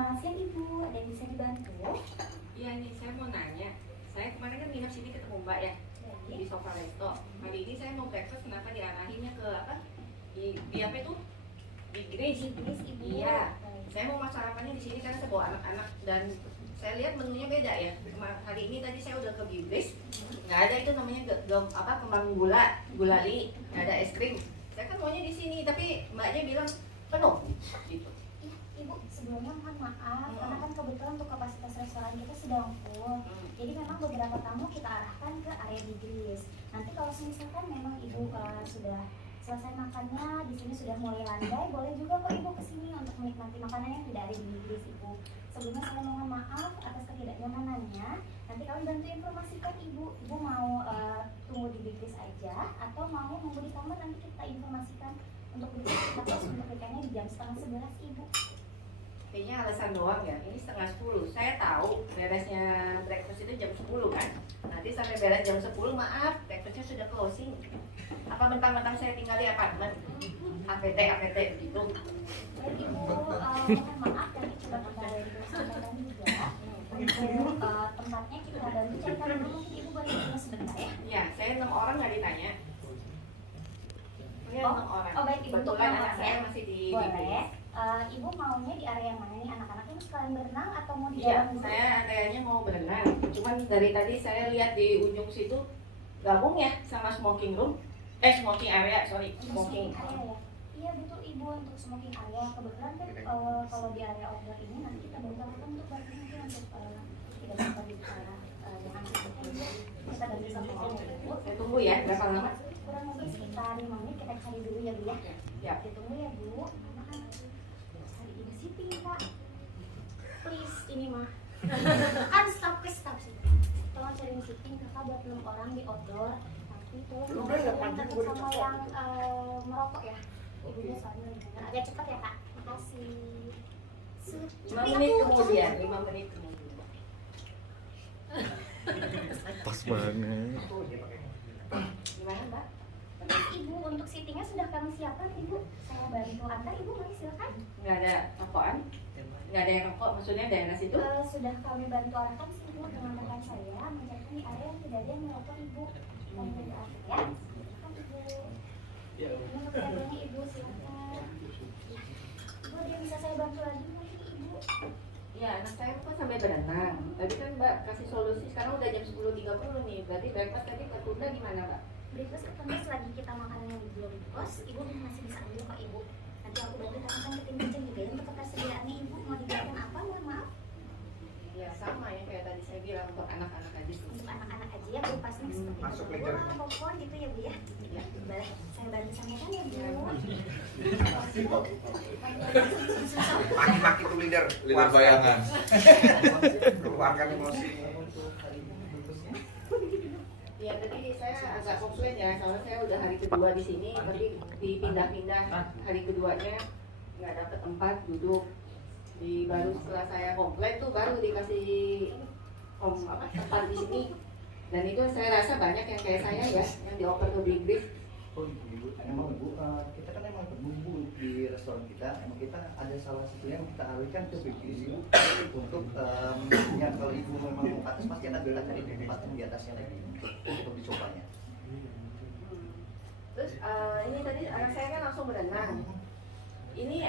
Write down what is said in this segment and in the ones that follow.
Selamat siang Ibu, ada yang bisa dibantu? Iya nih, saya mau nanya. Saya kemarin kan nginep sini ketemu Mbak ya, di Sofa Resto. Hari ini saya mau breakfast, kenapa diarahinnya ke apa? Di apa itu? Di Grace. Grace Ibu. Iya. Saya mau masak sarapannya di sini karena saya bawa anak-anak dan saya lihat menunya beda ya. Hari ini tadi saya udah ke Grace, nggak ada itu namanya kembang gulali, nggak ada es krim. Saya kan maunya di sini, tapi Mbaknya bilang penuh gitu. Ibu, sebelumnya mohon maaf, karena kan kebetulan untuk kapasitas restoran kita sedang full. Jadi memang beberapa tamu kita arahkan ke area di Grace. Nanti kalau misalkan memang Ibu sudah selesai makannya, di sini sudah mulai landai, boleh juga kok Ibu kesini untuk menikmati makanan yang tidak ada di Grace Ibu. Sebelumnya saya mohon maaf atas ketidaknyamanannya. Nanti kami bantu informasikan Ibu. Ibu mau tunggu di Grace aja atau mau nunggu di kamar, nanti kita informasikan untuk Grace kita close untuk weekendnya di jam 10:30 Ibu. Kayaknya alasan doang ya, ini 9:30. Saya tahu beresnya breakfast itu jam 10 kan. Nanti sampai beres jam 10, maaf, breakfastnya sudah closing. Apa mentang-mentang saya tinggal di apartemen? APT begitu. Baik Ibu, mohon maaf tadi coba kita sampaikan juga. Untuk tempatnya kita bantu carikan dulu, mungkin Ibu boleh tunggu sebentar ya. Iya, saya 6 orang nggak ditanya. Saya 6 orang. Oh baik Ibu, untuk Kebetulan nomor anak saya masih di boleh. Ibu maunya di area yang mana nih? Anak-anaknya mau sekalian berenang atau mau di Iya, dalam dulu? saya kayaknya mau berenang. Cuman dari tadi saya lihat di ujung situ gabung ya sama smoking room. Smoking area, sorry, smoking. Area ya? Iya betul Ibu, untuk smoking area. Kebetulan kan kalau di area outdoor ini nanti kita bantu untuk bantu mungkin untuk tidak dapat bicara dengan kita bantu sama Ibu. Saya tunggu ya, berapa lama? Kurang lebih sekitar 5 menit, kita cari dulu ya Bu ya. Ya. Ditunggu ya Bu. Cari ini sitting Kak. Please ini mah. Kan stop sih. Tolong cari sitting Kakak buat 6 orang di outdoor. Tapi tolong jangan takut sama yang merokok ya. Ibunya soalnya agak cepat ya Kak. Makasih. 5 menit kemudian, 5 menit kemudian. Pas banget. Gimana Mbak? Ibu, untuk sittingnya sudah kami siapkan Ibu. Saya bantu antar Ibu, mari silakan. Nggak ada rokokan? Nggak ada yang rokok, maksudnya ada yang situ? Sudah kami bantu arahkan sih Ibu dengan rekan saya mencarikan di area yang tidak ada yang merokok Ibu. Kami bantu arahkan ya. Silakan Ibu. Ini untuk tabelnya Ibu, silakan. Ibu, ada yang bisa saya bantu lagi mungkin Ibu? Ya, anak saya kan sampai berenang. Tadi kan Mbak kasih solusi, sekarang udah jam 10.30 nih. Berarti breakfast tadi tertunda gimana Mbak? Breakfast tentunya selagi kita makan yang belum kos, Ibu masih bisa ambil kok Ibu. Nanti aku bantu tekan ke tim kitchen juga ya untuk ketersediaannya Ibu. Mau dibuatkan apa? Mohon maaf. Ya sama ya kayak tadi saya bilang untuk anak-anak aja tuh. Untuk anak-anak aja ya Bu, pasnya seperti Masuk itu. liter. Popcorn gitu ya Bu ya. Ya. Boleh, saya bantu sampaikan ya Bu. Maki-maki tuh leader Bayangan. keluarkan emosi. Ya tadi saya agak komplain ya, soalnya saya udah hari kedua di sini, tapi dipindah-pindah hari keduanya nggak dapet tempat duduk. Baru setelah saya komplain tuh baru dikasih tempat di sini. Dan itu saya rasa banyak yang kayak saya ya, yang dioper ke Big Griff. Oh Ibu, emang Ibu, kita kan emang berbumbu di restoran kita. Emang kita ada salah satunya yang kita alihkan ke Bigris Ibu untuk ya kalau Ibu memang mau ke atas pasti akan kita cari tempat yang di atasnya lagi untuk dicobanya. Terus ini tadi anak saya kan langsung berenang. Ini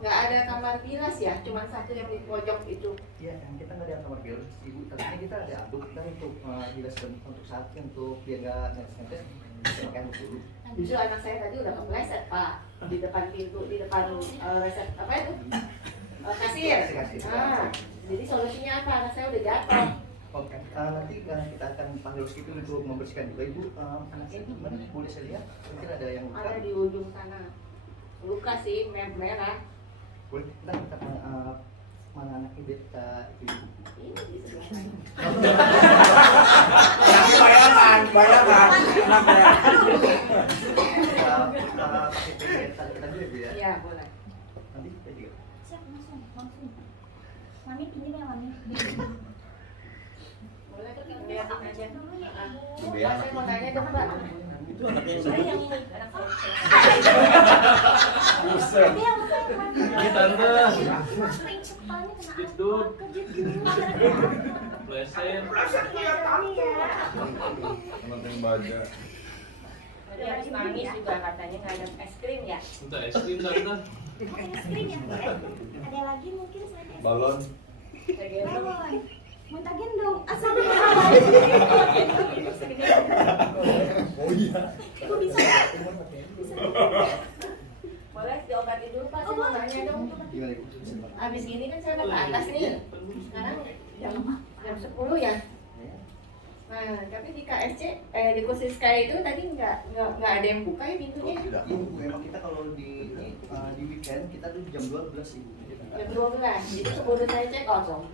nggak ada kamar bilas ya, cuma satu yang di pojok itu. Iya, yang kita nggak ada kamar bilas Ibu. Tadinya kita ada aduk dan untuk bilas untuk sapi untuk dia nggak netes-netes kita pakai aduk dulu. Justru anak saya tadi udah kepleset Pak di depan pintu, di depan resep apa itu kasir. Jadi solusinya apa? Anak saya udah jatuh. Oke, nanti kita akan panggil housekeeping untuk membersihkan juga Ibu. Anaknya itu gimana? Boleh saya lihat? Mungkin ada yang luka. Ada di ujung sana. Luka sih, merah. Boleh kita mana anaknya beta itu Ibu? Ini di sebelah sana. Bayangan. Kita pakai beta tadi ya Bu ya? Iya, boleh. Nanti kita juga. Siap, langsung. Mami pinjam ya Mami. Boleh kan lihatin aja. Dulu ya Ah. Ibu. Mbak, saya mau tanya dong Mbak. Itu anaknya yang Saya sebut. yang ini, anak saya. Buset. Dia yang mana? Ini tante. Mas ringkuk kepalanya kena apa? Jedut. Kejedut. Pleset. Anak yang baja. Tadi habis nangis juga katanya nggak ada es krim ya. Minta es krim tante. Ada es krim ya? Ada lagi mungkin selain es krim? Balon. Saya gendong. Balon. Minta gendong. Asal dia. Oh iya. Ibu bisa nggak? Bisa. Boleh diobatin dulu Pak, saya mau nanya dong. Gimana ibu? Habis gini kan saya ke atas nih. Sekarang jam 10 ya. Nah, tapi di KSC, di kursus Sky itu tadi nggak ada yang buka ya pintunya. Tidak. Ibu, memang kita kalau di weekend kita tuh jam 12 ibu. Jam 12, jadi sebelum saya cek kosong.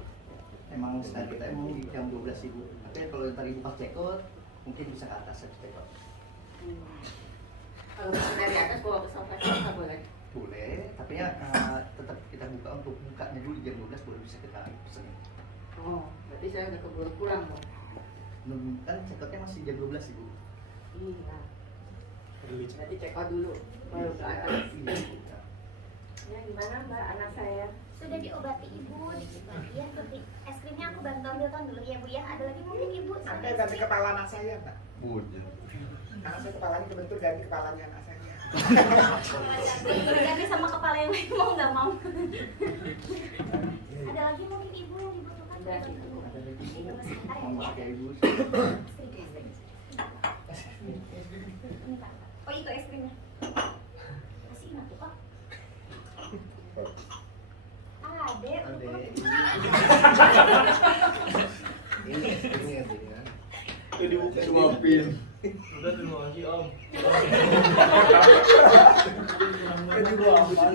Emang style kita emang di jam 12 ibu. Tapi kalau ntar ibu pas check out, mungkin bisa ke atas check out. Kalau bisa dari atas bawa ke sofa nggak boleh. Boleh, tapi ya tetap kita buka untuk bukanya dulu di jam 12 baru bisa kita pesen. Oh, berarti saya udah keburu pulang dong. Kan check outnya masih jam 12 ibu. Iya. Berarti check out dulu, baru ke atas. Iya. Ya gimana Mbak anak saya? Sudah diobati ibu, diobati ya. Tapi es krimnya aku bantu ambilkan dulu ya bu ya. Ada lagi mungkin ibu? Nanti ganti kepala anak saya, Mbak. Bujet. Karena saya kepalanya kebentur ganti kepalanya anak saya. Ganti sama kepala yang lain mau nggak mau. Ada lagi mungkin ibu yang dibutuhkan? Ada sih, Bu. Ada lagi ibu, Sebentar ya, mau Bu, ya. pakai ibu. Ini, Pak. Oh itu es krimnya. Kasihin aku Pak. Ade, Ada ini ada ya. Itu dibuka suapin. Udah terima kasih om. Jadi gua aman.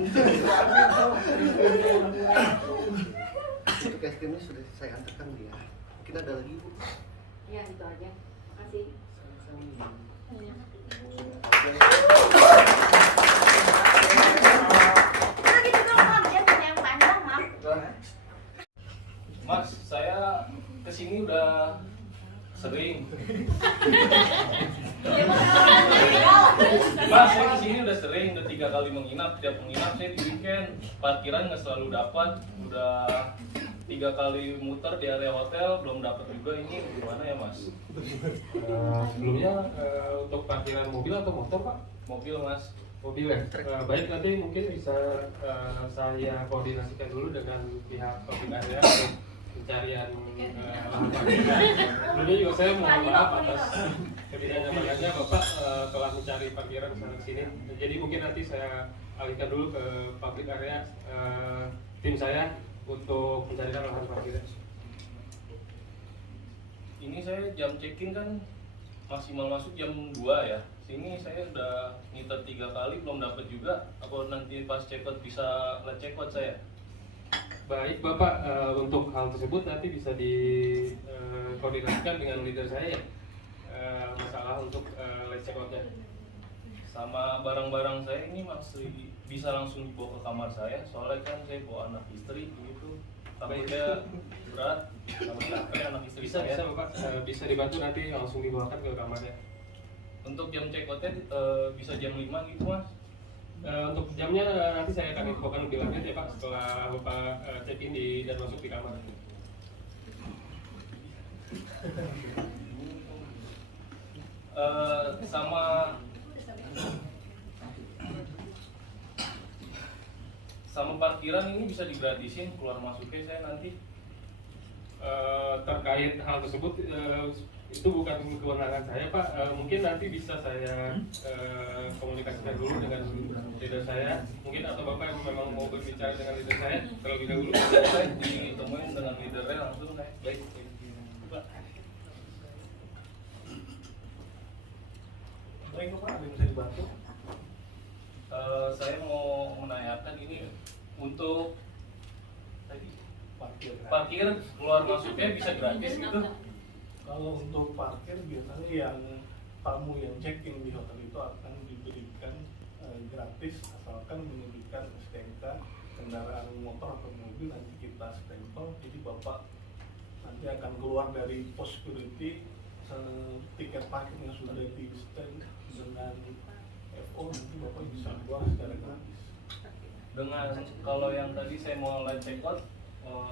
Untuk es krimnya sudah saya antarkan dia. Mungkin ada lagi ibu. Ya itu aja. Makasih. Nah, gitu dong, Mam. Dia punya yang panjang, Mam. Mas, saya kesini udah sering. Mas, saya kesini udah sering, udah 3 kali menginap. Tiap menginap saya di weekend. Parkiran nggak selalu dapat. Udah 3 kali muter di area hotel, belum dapat juga. Ini gimana ya Mas? Sebelumnya untuk parkiran mobil atau motor Pak? Mobil Mas. Mobil ya? Baik, nanti mungkin bisa saya koordinasikan dulu dengan pihak public area untuk pencarian lahan parkiran. Sebelumnya juga saya mohon maaf atas ketidaknyamanannya Bapak telah mencari parkiran sana sini. Jadi mungkin nanti saya alihkan dulu ke public area tim saya untuk mencarikan lahan parkiran. Ini saya jam check-in kan maksimal masuk jam 2 ya. Sini saya udah ngiter 3 kali belum dapat juga. Apa nanti pas check out bisa nge-check out saya? Baik Bapak, untuk hal tersebut nanti bisa dikoordinasikan dengan leader saya masalah untuk late check out-nya. Sama barang-barang saya ini masih bisa langsung dibawa ke kamar saya. Soalnya kan saya bawa anak istri gitu. Takutnya berat. Takutnya anak istri Bisa saya. Bapak, bisa dibantu nanti langsung dibawakan ke kamarnya. Untuk jam check out-nya bisa jam 5 gitu Mas. Untuk jamnya nanti saya akan infokan lebih lanjut ya Pak setelah Bapak check in dan masuk di kamar. Sama parkiran ini bisa digratisin keluar masuknya saya nanti. Terkait hal tersebut itu bukan kewenangan saya Pak. Mungkin nanti bisa saya komunikasikan dulu dengan leader saya. Mungkin atau Bapak yang memang mau berbicara dengan leader saya terlebih dahulu. Baik, ditemuin dengan leadernya langsung baik. Baik Pak, ada yang bisa dibantu? Saya mau menanyakan ini untuk parkir keluar masuknya bisa gratis gitu. Kalau untuk parkir biasanya yang tamu yang check-in di hotel itu akan diberikan gratis asalkan menunjukkan STNK kendaraan motor atau mobil, nanti kita stempel. Jadi Bapak nanti akan keluar dari pos security tiket parkir yang sudah di stand dengan FO, nanti Bapak bisa keluar secara gratis. Dengan kalau yang tadi saya mau online check out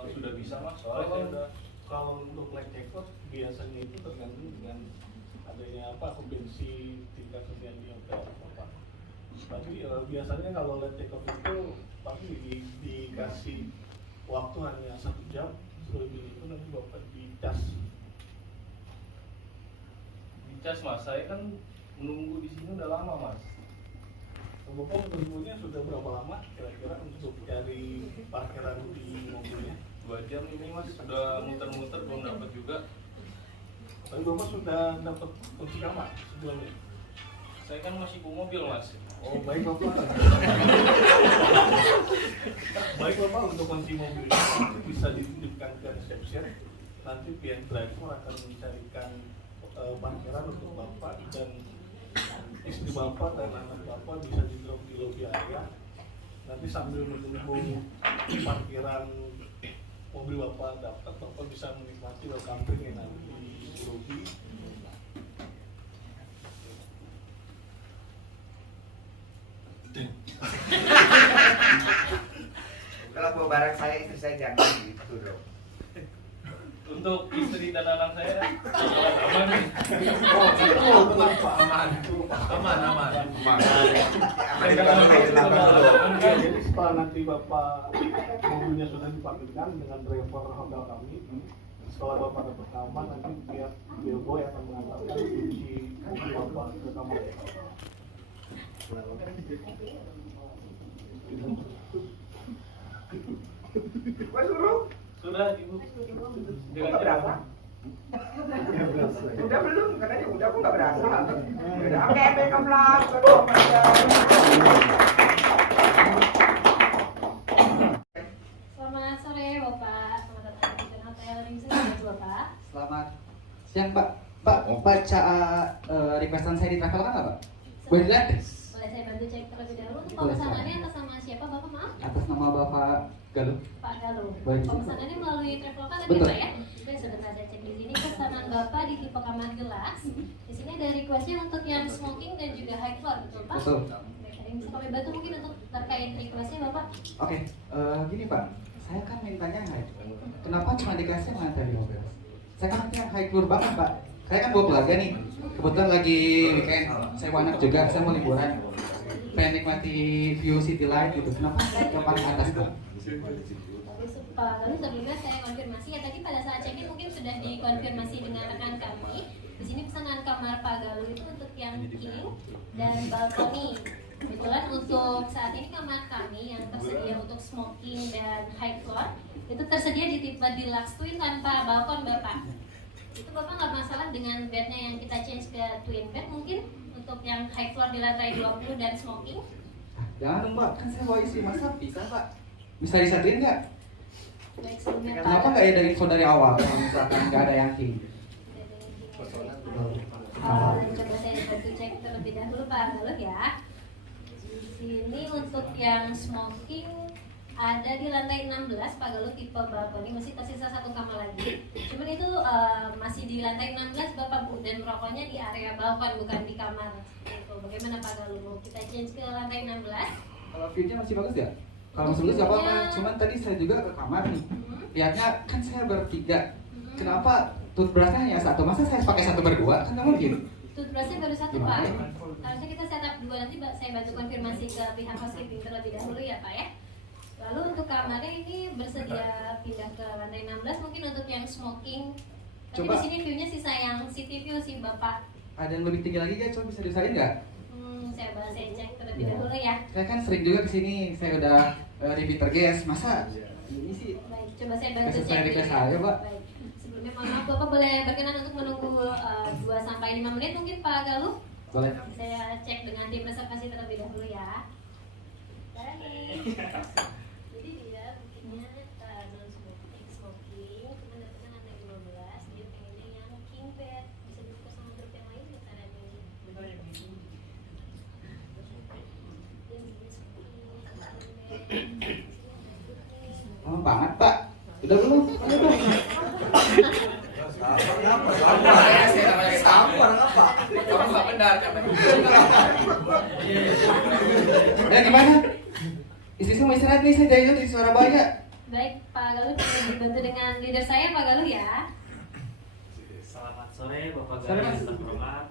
sudah bisa mas, soalnya saya udah Kalau untuk live check out biasanya itu tergantung dengan adanya okupansi tingkat hunian di hotel Bapak. Tapi biasanya kalau live check out itu pasti dikasih waktu hanya 1 jam, selebih itu nanti Bapak dicas. dicas mas, saya kan menunggu di sini udah lama mas. Bapak menunggunya sudah berapa lama kira-kira untuk cari parkiran di mobilnya? 2 jam ini mas, sudah muter-muter belum dapat juga. Tapi Bapak sudah dapat kunci kamar sebelumnya? Saya kan masih bawa mobil mas. Oh baik Bapak. Baik Bapak, untuk kunci mobil nanti bisa dititipkan ke reception. Nanti pihak driver akan mencarikan parkiran untuk Bapak dan istri Bapak dan anak Bapak bisa di drop di lobi area. Nanti sambil menunggu parkiran mobil Bapak dapat, Bapak bisa menikmati welcome drink yang nanti di lobi. Kalau bawa barang saya, istri saya jangan gitu dong. Untuk istri dan anak saya aman nih. Oh, itu aman. Jadi setelah nanti Bapak mobilnya sudah diparkirkan dengan driver hotel kami, setelah Bapak dapat kamar, nanti pihak bellboy akan mengantarkan kunci mobil Bapak ke kamar. Gua suruh, Sudah ibu. nggak berasa. Udah belum? Katanya udah, kok nggak berasa. Udah, oke, become lah. Selamat sore Bapak, selamat datang di Hotel Ringset Bapak. Selamat siang Pak. Pak, baca requestan saya di Traveloka nggak Pak? Boleh dilihat? Boleh saya bantu cek terlebih dahulu untuk pemesanannya atas nama siapa Bapak, maaf? Atas nama Bapak Galuh. Pak Galuh. Boleh. Pemesanannya melalui Traveloka tadi Betul. Pak ya? Oke, sebentar saya cek di sini pesanan Bapak di tipe kamar gelas. Di sini ada requestnya untuk yang smoking dan juga high floor, betul Pak? Betul. Baik, ada yang bisa kami bantu mungkin untuk terkait requestnya Bapak? Oke, gini Pak. Saya kan mintanya high. Kenapa cuma dikasih yang lantai 15? Saya kan nanti yang high floor banget Pak. Saya kan bawa keluarga nih. Kebetulan lagi weekend. Saya anak juga, saya mau liburan. Pengen nikmati view city light gitu. Kenapa yang paling atas Pak? Pak Galuh, sebelumnya saya konfirmasi ya, tadi pada saat check-in mungkin sudah dikonfirmasi dengan rekan kami. Di sini pesanan kamar Pak Galuh itu untuk yang king dan balkoni. Kebetulan untuk saat ini kamar kami yang tersedia untuk smoking dan high floor itu tersedia di tipe deluxe twin tanpa balkon Bapak. Itu Bapak nggak masalah dengan bednya yang kita change ke twin bed mungkin untuk yang high floor di lantai 20 dan smoking? Jangan dong Pak, kan saya bawa istri, masa bisa Pak? Bisa disatuin nggak? Baik, sebelumnya Pak. Kenapa nggak ya dari info dari awal kalau misalkan nggak ada yang king? Coba saya bantu cek terlebih dahulu Pak Galuh ya. Di sini untuk yang smoking ada di lantai 16 Pak Galuh tipe balkoni, masih tersisa 1 kamar lagi. Cuman itu masih di lantai 16 Bapak Bu, dan merokoknya di area balkon bukan di kamar. Itu bagaimana Pak Galuh? Mau kita change ke lantai 16? Kalau view-nya masih bagus ya? Kalau masih bagus nggak apa-apa. Cuman tadi saya juga ke kamar nih. Lihatnya kan saya bertiga. Kenapa toothbrushnya hanya 1? Masa saya harus pakai 1 berdua? Kan nggak mungkin. Toothbrushnya baru 1 Pak. Harusnya kita setup 2, nanti saya bantu konfirmasi ke pihak housekeeping terlebih dahulu ya Pak ya. Lalu untuk kamarnya ini bersedia pindah ke lantai 16 mungkin untuk yang smoking. Tapi Coba. di sini view-nya sisa yang city view sih Bapak. Ada yang lebih tinggi lagi kan? Coba bisa diusahain nggak? Saya cek terlebih dahulu ya. Saya kan sering juga kesini. Saya udah repeater guest. Masa ini sih? Baik, coba saya bantu Sesuai cek. request saya, Pak. Baik. Sebelumnya mohon maaf Bapak boleh berkenan untuk menunggu 2-5 menit mungkin Pak Galuh? Boleh. Saya cek dengan tim reservasi terlebih dahulu ya. Baik. Jadi dia bikinnya non smoking, cuma dapetnya lantai 15. Dia pengennya yang king bed, bisa dibuka sama grup yang lain nggak caranya? Lama banget Pak. Udah belum? Ayo Pak. Sabar, Ya gimana? Istri saya mau istirahat nih, saya jahit di Surabaya. Baik, Pak Galuh, dibantu dengan leader saya, Pak Galuh ya. Selamat sore Bapak Sore, Galuh Mas. yang terhormat.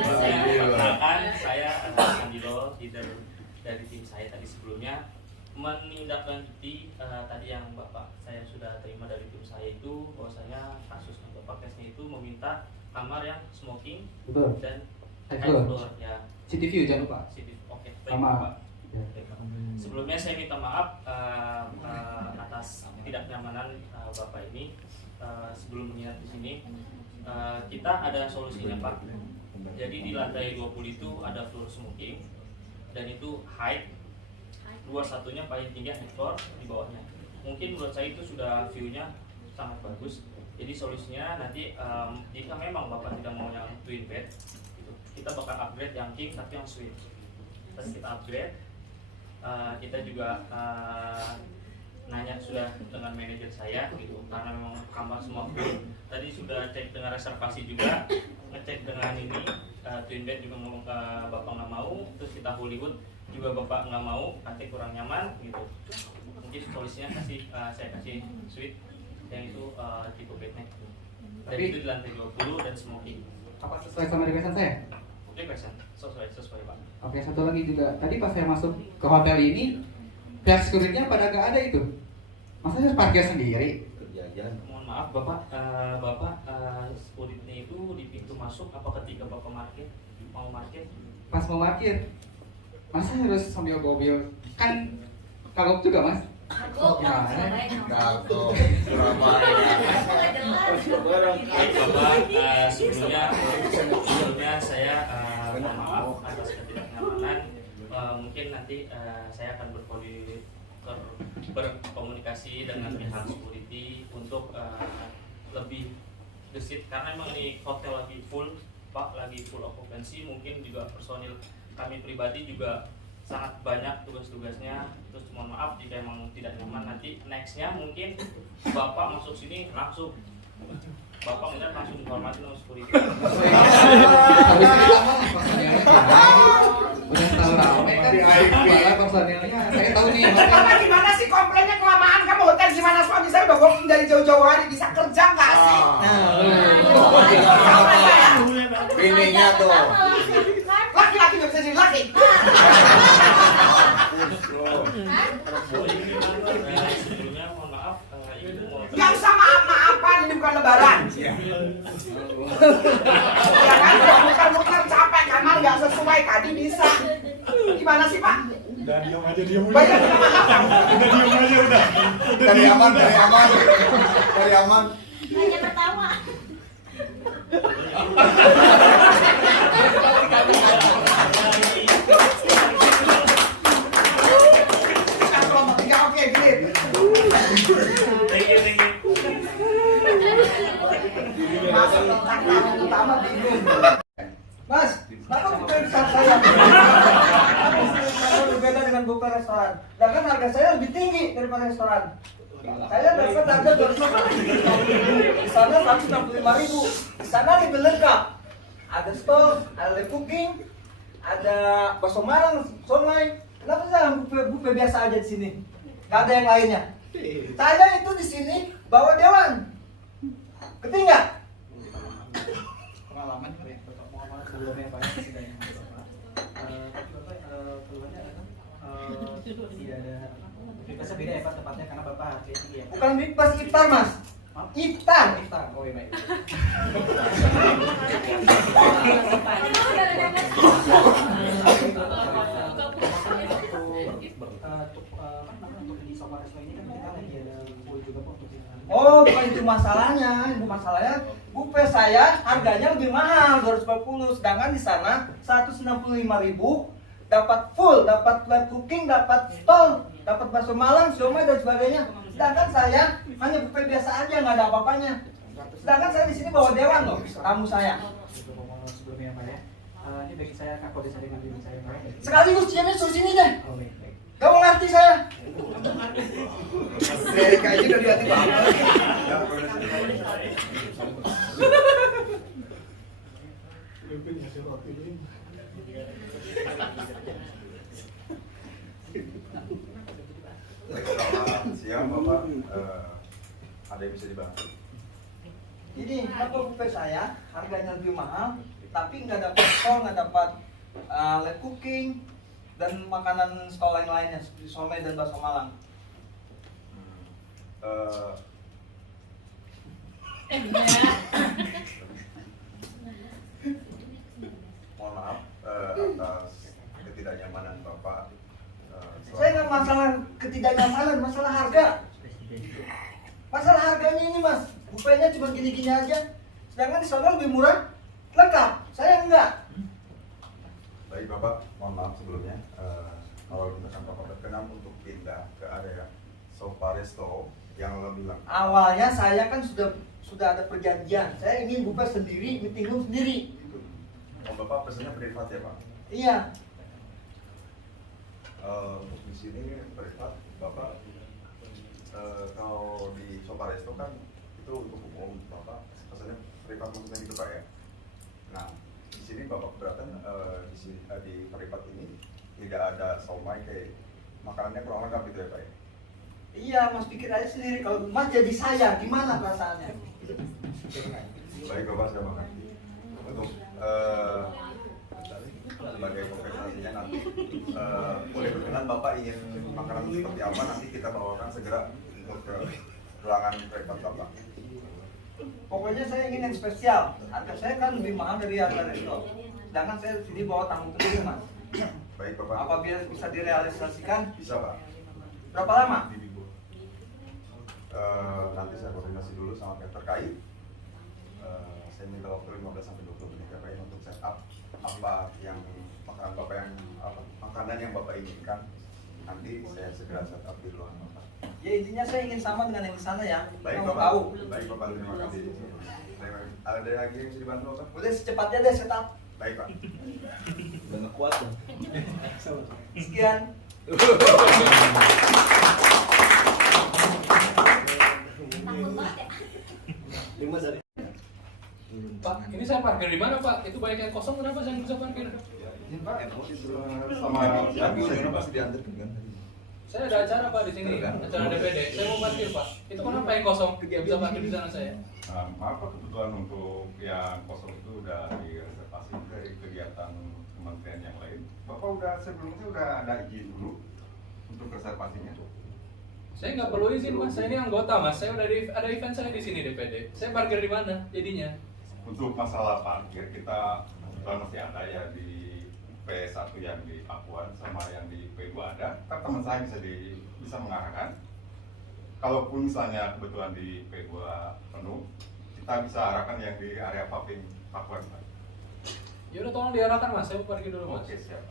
Saya perkenalkan, saya Andilo, leader dari tim saya tadi sebelumnya menindaklanjuti tadi yang Bapak saya sudah terima dari tim saya itu, bahwasanya kasus untuk Bapak Kesnya itu meminta kamar yang smoking Betul. dan High high floor. floor ya. City view jangan lupa. Oke, baik Sama. Bapak. Baik, Pak. Sebelumnya saya minta maaf atas tidak nyamanan Bapak ini sebelum menginap di sini. Kita ada solusinya Pak. Jadi di lantai 20 itu ada floor smoking dan itu height 21-nya paling tinggi high floor di bawahnya. Mungkin menurut saya itu sudah view-nya sangat bagus. Jadi solusinya nanti jika memang Bapak tidak mau yang twin bed, gitu, kita bakal upgrade yang king tapi yang suite. Terus kita upgrade. Kita juga nanya sudah dengan manajer saya gitu, karena memang kamar semua full. Tadi sudah cek dengan reservasi juga, ngecek dengan ini twin bed juga ngomong Bapak nggak mau, terus kita Hollywood juga Bapak nggak mau, nanti kurang nyaman gitu. Mungkin solusinya saya kasih suite yang itu tipe bednya. Dan itu di lantai 20 dan smoking. Apa sesuai sama requestan saya? Requestan sesuai Pak. Oke, satu lagi juga. Tadi pas saya masuk ke hotel ini, pihak security-nya pada nggak ada itu. Masa harus parkir sendiri? Mohon maaf Bapak, security itu di pintu masuk apa ketika Bapak mau parkir? Pas mau parkir, masa harus sambil mobil? Kan kagok juga mas? Kagok, Surabaya. Baik Bapak, sebelumnya saya mohon maaf atas ketidaknyamanan. Mungkin nanti saya akan berkomunikasi dengan pihak security untuk lebih gesit karena memang ini hotel lagi full Pak, lagi full occupancy. Mungkin juga personil kami pribadi juga sangat banyak tugas-tugasnya. Terus mohon maaf jika emang tidak nyaman, nanti nextnya mungkin Bapak masuk sini langsung Bapak melihat langsung dihormati sama security. Habis ini lama lah personilnya udah terlalu ramai kan malah personilnya. Saya tahu nih Bapak gimana sih komplainnya kelamaan? Kamu hotel gimana? Suami saya udah booking dari jauh-jauh hari, bisa kerja nggak sih? Bininya tuh. Laki-laki nggak bisa jadi laki. Sebelumnya mohon maaf, Ibu mau Nggak usah maaf-maafan, ini bukan lebaran. Ya kan, kalau muter-muter capek, kamar nggak sesuai, tadi bisa. Gimana sih Pak? Udah diam aja. Banyak minta maaf kamu. Udah diam aja udah. Dari aman. Hanya pertama. Oke, grip. Thank you. Masuk tentang tamu utama bingung. Mas, kenapa bukan besar saya? Saya berbeda dengan buka restoran. Dan kan harga saya lebih tinggi daripada restoran. Saya dapat harga 250.000. Di sana 165.000. Di sana lebih lengkap. Ada stol, ada live cooking, ada bakso malang, somai. Kenapa saya buffet biasa aja di sini? Gak ada yang lainnya. Saya itu di sini bawa dewan. Ketinggal. pengalaman ya pengalaman sebelumnya Pak setidaknya Bapak. Tapi Bapak keluarnya tidak ada bebasnya beda ya Pak tempatnya karena Bapak harganya tinggi ya. Bukan pas iftar Mas. Iftar. Oh iya baik. Untuk di Soma Resto ini kan kita lagi ada full juga Pak untuk Oh, bukan itu masalahnya. Itu masalahnya buffet saya harganya lebih mahal 240, sedangkan di sana 165.000 dapat full, dapat live cooking, dapat stol, dapat bakso malang, siomay dan sebagainya. Sedangkan saya hanya buffet biasa aja, nggak ada apa-apanya. Sedangkan saya di sini bawa dewan loh, tamu saya. sebelumnya Pak ya. Ini bagi saya kode saya dengan diri saya Pak. Sekaligus ciamnya suruh sini deh. Oh baik baik. Kamu ngerti saya? Kayaknya udah di hati banget. Lebih ngasih roti. Selamat siang Bapak, ada yang bisa dibantu? Ini kenapa buffet saya harganya lebih mahal, tapi nggak dapat stol, nggak dapat live cooking dan makanan stol lain-lainnya seperti somai dan bakso Malang. Mohon maaf atas ketidaknyamanan Bapak. Saya nggak masalah ketidaknyamanan, masalah harga. Masalah harganya ini mas, buffetnya cuma gini-gini aja, sedangkan di sana lebih murah, lengkap. Saya enggak. Baik Bapak, mohon maaf sebelumnya. Kalau misalkan Bapak berkenan untuk pindah ke area sofa resto yang lebih lengkap. Awalnya saya kan sudah ada perjanjian. Saya ingin buffet sendiri, meeting room sendiri. Oh, Bapak pesannya privat ya Pak? Iya. Untuk di sini privat, Bapak kalau di sofa resto kan itu untuk umum, Bapak pesannya privat maksudnya gitu Pak ya. Nah di sini Bapak keberatan di privat ini tidak ada somai kayak makanannya kurang lengkap gitu ya Pak ya? Iya, mas pikir aja sendiri. Kalau mas jadi saya, gimana perasaannya? Baik Bapak, saya mengerti. Untuk sebagai kompensasinya nanti boleh berkenan Bapak ingin makanan seperti apa, nanti kita bawakan segera untuk ke ruangan privat Bapak. Pokoknya saya ingin yang spesial. Harga saya kan lebih mahal dari harga resto. Sedangkan saya sini bawa tamu kedua mas. Baik Bapak. Apabila bisa direalisasikan? Bisa Pak. Berapa lama? Nanti saya koordinasi dulu sama pihak terkait. Saya minta waktu 15-20 menit ya Pak ya, untuk setup apa yang makanan yang Bapak inginkan. Nanti saya segera setup di ruangan Bapak. Ya intinya saya ingin sama dengan yang di sana ya. Baik Mau Bapak. tahu. Baik Bapak, terima kasih. Ada lagi yang bisa dibantu Bapak? Udah secepatnya deh setup. Baik Pak. Udah nggak kuat tuh. Sekian. Lima dari. Pak, ini saya parkir di mana Pak? Itu banyak yang kosong, kenapa saya nggak bisa parkir? Ini Pak, sama yang pasti diantar kan? Saya ada acara Pak di sini, acara DPD. Saya mau parkir Pak. Itu kenapa yang kosong? Nggak bisa parkir di sana saya. Maaf Pak, kebetulan untuk yang kosong itu udah direservasi dari kegiatan kementerian yang lain. Bapak udah sebelumnya udah ada izin dulu untuk reservasinya. Saya nggak perlu izin Mas, saya ini anggota Mas. Saya udah ada event saya di sini DPD. Saya parkir di mana jadinya? Untuk masalah parkir kita kebetulan masih ada ya di P1 yang di Pakuan sama yang di P2 ada. Kan teman saya bisa mengarahkan. Kalaupun misalnya kebetulan di P2 penuh, kita bisa arahkan yang di area Paping Pakuan. Ya udah tolong diarahkan Mas, saya mau parkir dulu Mas. Oke, siap.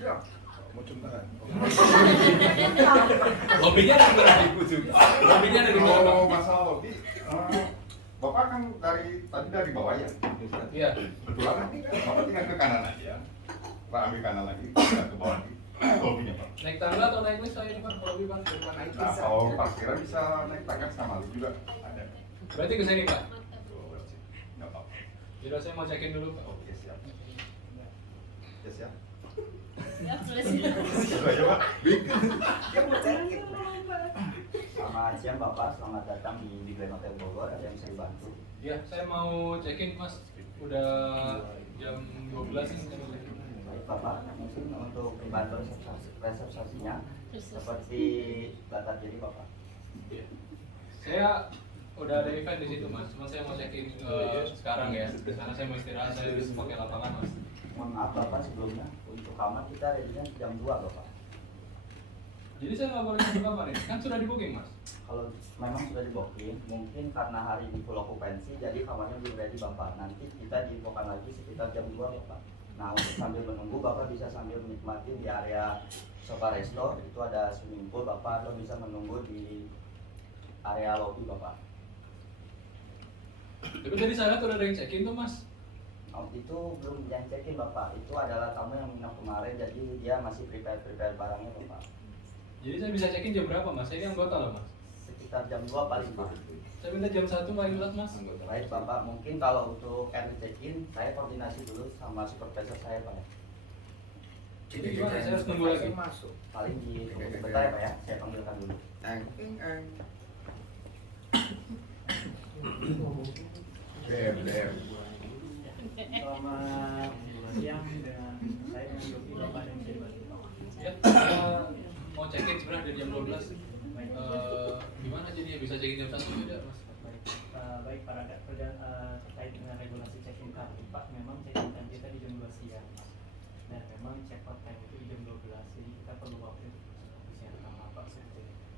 Ya. Mau coba. Lobbynya ada di mana? Lobbynya ada di mana? Kalau masalah lobby, Bapak kan tadi dari bawah ya. Iya. Betulan nanti Bapak tinggal ke kanan aja. Pak ambil kanan lagi, tinggal ke bawah lagi. Lobbynya Pak. Naik tangga atau naik lift saya ini Pak? Kalau lebih Pak, depan naik. Nah, kalau parkiran bisa naik tangga sama lift juga ada. Berarti ke sini Pak. Nggak apa-apa. Jadi saya mau check-in dulu Pak. Oke, siap. Ya, siap. Ya, boleh sih. Aja Pak. Selamat siang Bapak, selamat datang di Grand Hotel Bogor. Ada yang bisa dibantu? Iya, saya mau check-in Mas. Udah jam 12 ini saya mau check-in. Baik Bapak, mungkin untuk bantu reservasinya seperti data diri Bapak. Iya. Saya udah ada event di situ Mas, cuma saya mau check-in sekarang ya. Karena saya mau istirahat, saya harus pakai lapangan Mas. Mohon maaf Bapak sebelumnya, untuk kamar kita ready jam 2 Bapak. Jadi saya nggak boleh masuk kamar ini, kan sudah di booking Mas. Kalau memang sudah di booking, mungkin karena hari ini full okupansi, jadi kamarnya belum ready Bapak. Nanti kita diinfokan lagi sekitar jam 2 Bapak. Nah untuk sambil menunggu Bapak bisa sambil menikmati di area sofa resto, itu ada swimming pool Bapak, atau bisa menunggu di area lobby Bapak. Tapi tadi saya lihat udah ada yang check-in tuh Mas. Oh, itu belum yang check-in Bapak, itu adalah tamu yang menginap kemarin, jadi dia masih prepare barangnya Bapak. Jadi saya bisa check-in jam berapa Mas? Saya ini anggota loh Mas. Sekitar sekitar jam 2 paling Pak. Saya minta jam 1 paling lambat Mas. Baik Bapak, mungkin kalau untuk early check-in saya koordinasi dulu sama supervisor saya Pak ya. Jadi gimana? Saya harus nunggu lagi. Paling di sebentar ya Pak ya, saya panggilkan dulu. Selamat siang dengan saya dengan Yogi, Bapak dan Ibu. Ya, saya mau check-in sebenarnya dari jam 12. Gimana jadinya bisa check-in jam 1 tidak Mas? Baik Pak Raka, terkait dengan regulasi check-in kami, Pak, memang check-in time kita di jam 2 siang, dan memang check-out time itu di jam 12, jadi kita perlu waktu siang sama Pak.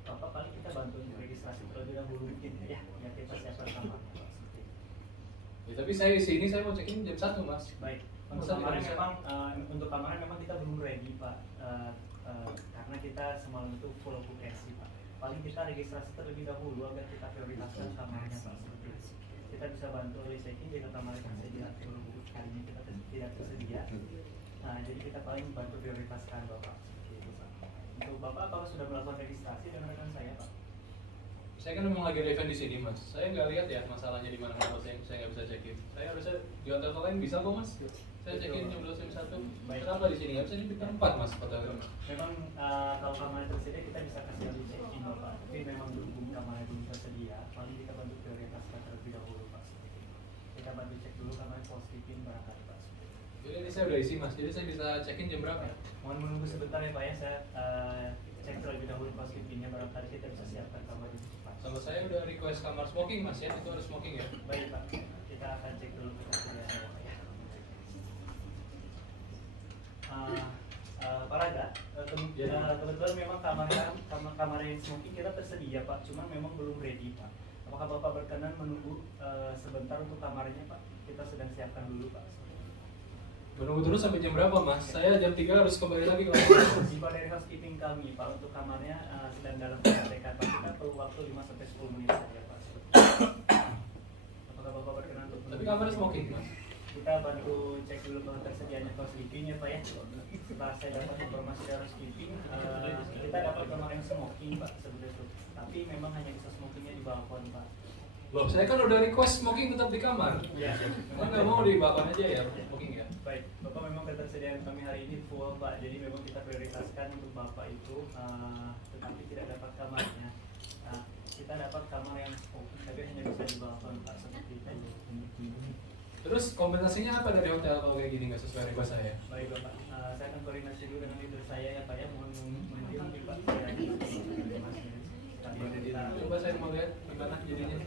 Bapak paling kita bantu untuk registrasi terlebih dahulu mungkin ya, yang kita siapkan sama Pak. Ya, tapi saya sini saya mau check-in jam 1 Mas. Baik, untuk kamarnya memang untuk kamarnya memang kita belum ready Pak, karena kita semalam itu full occupancy Pak. Paling kita registrasi terlebih dahulu agar kita prioritaskan kamarnya Pak. Seperti itu. Kita bisa bantu oleh check-in jika kamar tersedia, kali ini kita tidak tersedia. Nah, jadi kita paling bantu prioritaskan Bapak. Seperti itu Pak. Untuk Bapak apakah sudah melakukan registrasi dengan rekan saya Pak? Saya kan memang lagi ada event di sini Mas. Saya nggak lihat ya masalahnya di mana kalau saya nggak bisa check-in. Saya harusnya di hotel lain bisa kok Mas. Saya check-in jam 12 jam 1. Kenapa di sini nggak bisa di bintang 4 Mas hotel? Memang kalau kamarnya tersedia kita bisa kasih di check-in Bapak. Tapi memang belum kamarnya belum tersedia. Paling kita bantu prioritaskan terlebih dahulu Pak. Kita bantu cek dulu kamarnya positifin barangkali Pak. Jadi ini saya udah isi Mas. Jadi saya bisa check-in jam berapa? Mohon menunggu sebentar ya Pak ya. Saya cek terlebih dahulu positifnya barangkali kita bisa siapkan kamar itu Pak. Sama saya udah request kamar smoking Mas ya. Itu harus smoking ya. Baik Pak. Kita akan cek dulu ketersediaan ya Pak ya. Pak Raga, kebetulan memang kamar yang smoking kita tersedia Pak, cuma memang belum ready Pak. Apakah Bapak berkenan menunggu sebentar untuk kamarnya Pak? Kita sedang siapkan dulu Pak. Menunggu terus sampai jam berapa Mas? Saya jam 3 harus kembali lagi ke Jika dari housekeeping kami Pak, untuk kamarnya sedang dalam pengecekan Pak, kita perlu waktu 5-10 menit saja Pak. Apakah Bapak berkenan untuk Tapi kamarnya smoking Mas? Kita bantu cek dulu kalau tersedianya housekeeping ya Pak ya. Setelah saya dapat informasi dari housekeeping, kita dapat kamar yang smoking Pak seperti itu. Tapi memang hanya bisa smokingnya di balkon Pak. Loh, saya kan udah request smoking tetap di kamar. Iya. Memang nggak mau di balkon aja ya smoking ya? Baik, Bapak memang ketersediaan kami hari ini full Pak. Jadi memang kita prioritaskan untuk Bapak itu, tetapi tidak dapat kamarnya. Kita dapat kamar yang smoking, tapi hanya bisa di balkon Pak seperti itu. Terus kompensasinya apa dari hotel kalau kayak gini nggak sesuai request saya? Baik Bapak, saya akan koordinasi dulu dengan leader saya ya Pak ya. Mohon mungkin Pak. Coba saya mau lihat gimana jadinya.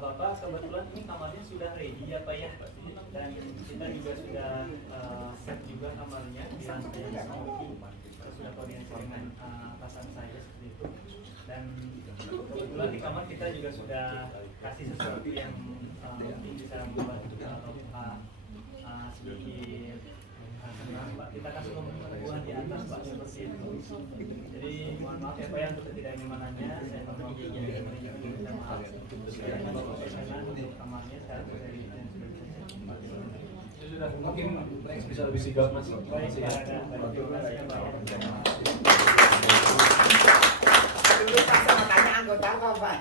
Bapak kebetulan ini kamarnya sudah ready ya Pak ya, dan kita juga sudah set juga kamarnya di lantai yang smoking. Kita sudah koordinasi dengan atasan saya seperti itu, dan kebetulan di kamar kita juga sudah kasih sesuatu yang mungkin bisa membantu kalau Pak sedikit senang Pak. Kita kasih pengetahuan di atas Pak seperti itu. Jadi mohon maaf ya Pak ya untuk ketidaknyamanannya. Saya mohon maaf ya manajemen minta maaf. Supaya Bapak senang untuk kamarnya sekarang sudah di sudah mungkin next bisa lebih sigap Mas. Baik Pak, terima kasih ya Pak ya. Dulu Pak sama tanya anggota apa Pak?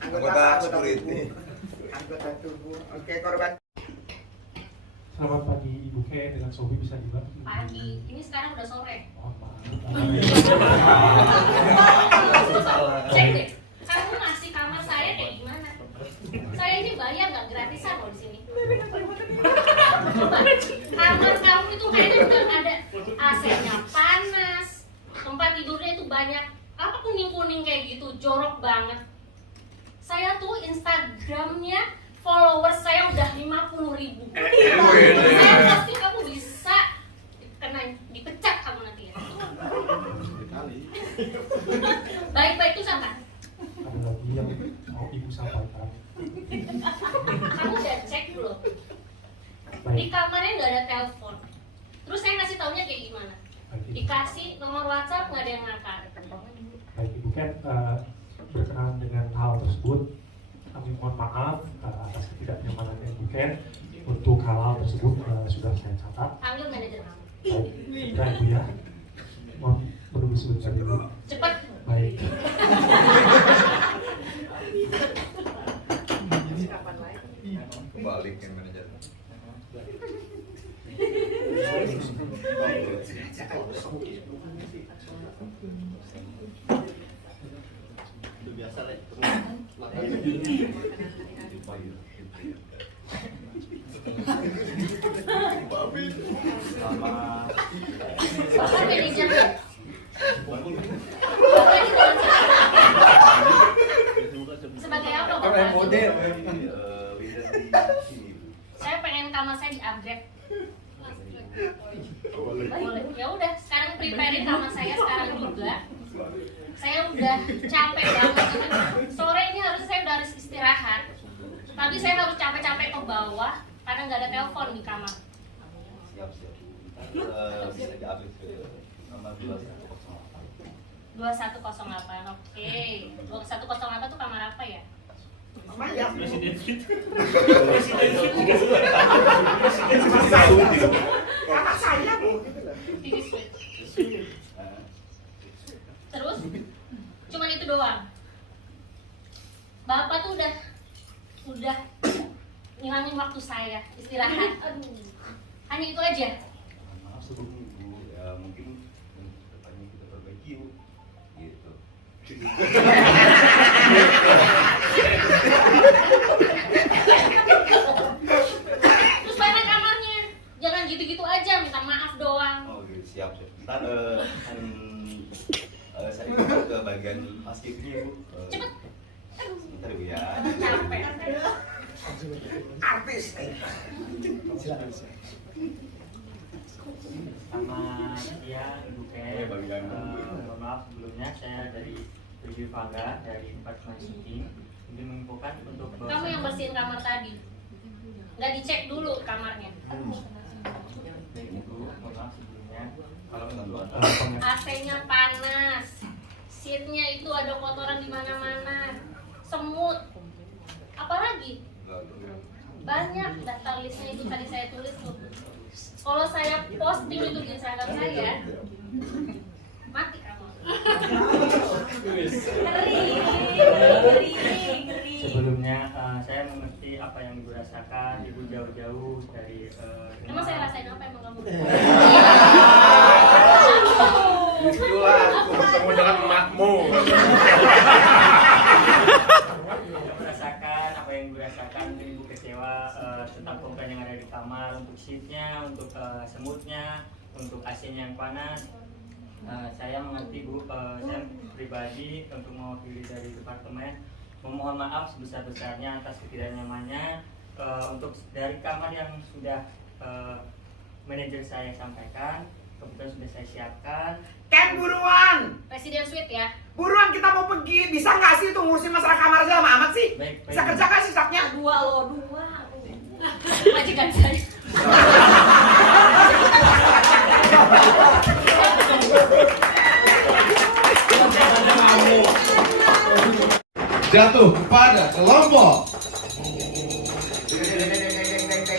Anggota security. Anggota tubuh. Oke, korban. Selamat pagi Ibu Ke, dengan Sobi bisa dibantu? Pagi, ini sekarang udah sore. Oh, maaf. Cek deh, kamu ngasih kamar saya kayak gimana? Saya ini bayar nggak gratisan loh di sini. Coba, kamar kamu itu kayaknya udah ada AC-nya panas, tempat tidurnya itu banyak apa kuning-kuning kayak gitu, jorok banget. Saya tuh Instagramnya followers saya udah 50.000. Saya pasti kamu bisa dipecat kamu nanti ya. Baik-baik itu siapa? Ada lagi yang mau Ibu sampaikan. Kamu udah cek belum? Di kamarnya nggak ada telepon. Terus saya ngasih taunya kayak gimana? Dikasih nomor WhatsApp nggak ada yang ngangkat. Baik Ibu Ken, berkenaan dengan hal tersebut, kami mohon maaf atas ketidaknyamanan Ibu Ken. Untuk hal tersebut sudah saya catat. Panggil manajer kamu. Baik. Nah, Ibu ya. Mohon menunggu sebentar Ibu. Cepat. Baik. Balikin manajer. Itu biasa lah. Bapak manajer ya? Sebagai apa Bapak? model. Saya pengen kamar saya di-upgrade. Boleh. Ya udah, sekarang preparein kamar saya sekarang juga. Saya udah capek banget. Sore ini harusnya saya udah harus istirahat. Tapi saya harus capek-capek ke bawah karena nggak ada telepon di kamar. Siap. Bisa di-update ke nomor 2108. 2108, oke. 2108 tuh kamar apa ya? Lumayan. Presiden Kakak saya Bu. Terus cuman itu doang. Bapak tuh udah ngilangin waktu saya istirahat. Aduh. Hanya itu aja. Maaf sebelum Ibu, ya mungkin depannya kita perbaiki yuk. Gitu. Terus mana kamarnya? Jangan gitu-gitu aja, minta maaf doang. Oh gitu, siap. Ntar saya ke bagian masjidnya Bu. Cepet. Sebentar Ibu ya. Capek. Artis. Selamat siang Ibu Ken. Mohon maaf sebelumnya, saya dari Review Fangga dari Departemen Shooting. Ini menginfokan untuk Kamu yang bersihin kamar tadi. Nggak dicek dulu kamarnya. Baik Ibu, mohon maaf sebelumnya. Kalau untuk AC-nya panas. Seatnya itu ada kotoran di mana-mana. Semut. Apalagi? Banyak daftar listnya itu tadi saya tulis tuh. Kalau saya posting itu di Instagram saya, mati kamu. Ngeri. sebelumnya saya mengerti apa yang Ibu rasakan. Ibu jauh-jauh dari Emang saya rasain apa emang kamu? Itulah aku bertemu dengan emakmu. merasakan apa yang Ibu rasakan. Ibu kecewa tentang komplain yang ada di kamar, untuk seatnya, untuk semutnya, untuk AC-nya yang panas. Saya mengerti Bu, saya pribadi untuk mewakili dari departemen memohon maaf sebesar-besarnya atas ketidaknyamannya untuk dari kamar yang sudah manajer saya sampaikan, kebetulan sudah saya siapkan. Ken buruan. Presiden Suite ya. Buruan kita mau pergi. Bisa nggak sih tuh ngurusin masalah kamar aja lama amat sih? Baik, Bisa kerja nggak sih stafnya? Dua loh, dua. Majikan saya. Jatuh kepada kelompok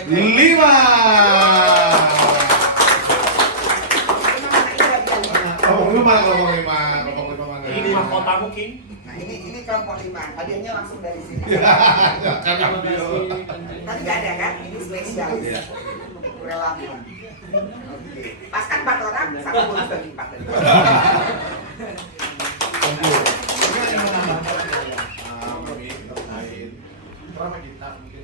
5. Kelompok 5 mana kelompok 5? Kelompok 5 mana? Ini mahkota mungkin. Nah ini kelompok 5. Hadiahnya langsung dari sini. Kan ambil. Tadi nggak ada kan? Ini spesial. Relatif. Oke. Pas kan 4 orang, 1 bonus bagi 4 tadi. Kami terkait drama kita mungkin